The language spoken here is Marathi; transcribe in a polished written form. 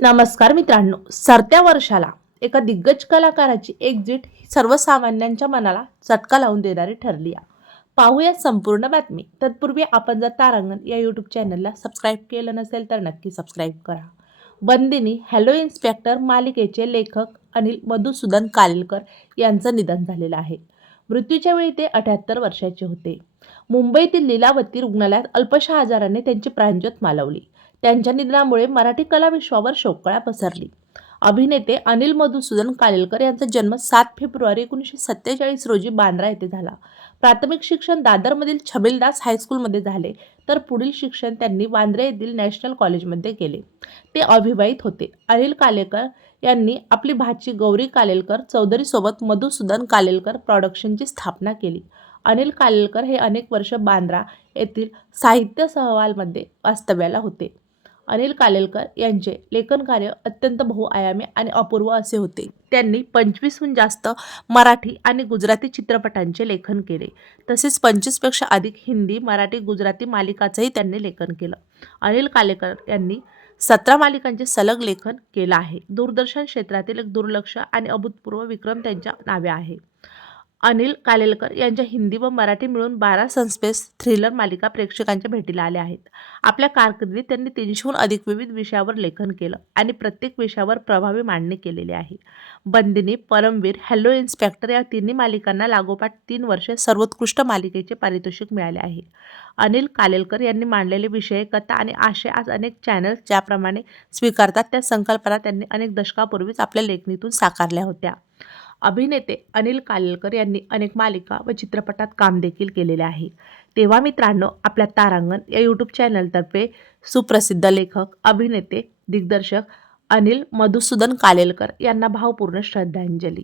नमस्कार मित्रांनो, सरत्या वर्षाला एका दिग्गज कलाकाराची एक्झिट सर्वसामान्यांच्या मनाला चटका लावून देणारी ठरली आहे. पाहूया संपूर्ण बातमी. तत्पूर्वी आपण जर तारांगण या यूट्यूब चॅनलला सबस्क्राईब केलं नसेल तर नक्की सबस्क्राईब करा. बंदिनी हॅलो इन्स्पेक्टर मालिकेचे लेखक अनिल मधुसूदन कालेलकर यांचं निधन झालेलं आहे. मृत्यूच्या वेळी ते 78 वर्षाचे होते. मुंबईतील लीलावती रुग्णालयात अल्पशा आजाराने त्यांची प्राणज्योत मालवली. त्यांच्या निधनामुळे मराठी कला विश्वावर शोककळा पसरली. अभिनेते अनिल मधुसूदन कालेलकर यांचा जन्म 7 फेब्रुवारी 1947 रोजी बांद्रा येथे झाला. प्राथमिक शिक्षण दादरमधील छबिलदास हायस्कूलमध्ये झाले, तर पुढील शिक्षण त्यांनी वांद्रे येथील नॅशनल कॉलेजमध्ये केले. ते अविवाहित होते. अनिल कालेलकर यांनी आपली भाची गौरी कालेलकर चौधरीसोबत मधुसूदन कालेलकर प्रॉडक्शनची स्थापना केली. अनिल कालेलकर हे अनेक वर्ष बांद्रा येथील साहित्य सहवालमध्ये वास्तव्याला होते. अनिल कालेलकर यांचे लेखनकार्य अत्यंत बहुआयामी आणि अपूर्व असे होते. त्यांनी 25हून जास्त मराठी आणि गुजराती चित्रपटांचे लेखन केले. तसेच 25 पेक्षा अधिक हिंदी, मराठी, गुजराती मालिकांचंही त्यांनी लेखन केलं. अनिल कालेलकर यांनी 17 मालिकांचे सलग लेखन केलं आहे. दूरदर्शन क्षेत्रातील एक दुर्लक्ष आणि अभूतपूर्व विक्रम त्यांच्या नावे आहे. अनिल कालेलकर यांच्या हिंदी व मराठी मिळून 12 सस्पेन्स थ्रिलर मालिका प्रेक्षकांच्या भेटीला आल्या आहेत. आपल्या कारकिर्दीत त्यांनी 300हून अधिक विविध विषयावर लेखन केलं आणि प्रत्येक विषयावर प्रभावी मांडणी केलेली आहे. बंदिनी, परमवीर, हॅलो इन्स्पेक्टर या तिन्ही मालिकांना लागोपाठ 3 वर्षे सर्वोत्कृष्ट मालिकेचे पारितोषिक मिळाले आहे. अनिल कालेलकर यांनी मांडलेले विषय, कथा आणि आशय आज अनेक चॅनल्स ज्याप्रमाणे स्वीकारतात त्या संकल्पना त्यांनी अनेक दशकापूर्वीच आपल्या लेखणीतून साकारल्या होत्या. अभिनेते अनिल कालेलकर यांनी अनेक मालिका व चित्रपटात काम देखील केलेले आहे. तेव्हा मित्रांनो, आपल्या तारांगण या यूट्यूब चॅनलतर्फे सुप्रसिद्ध लेखक, अभिनेते, दिग्दर्शक अनिल मधुसूदन कालेलकर यांना भावपूर्ण श्रद्धांजली.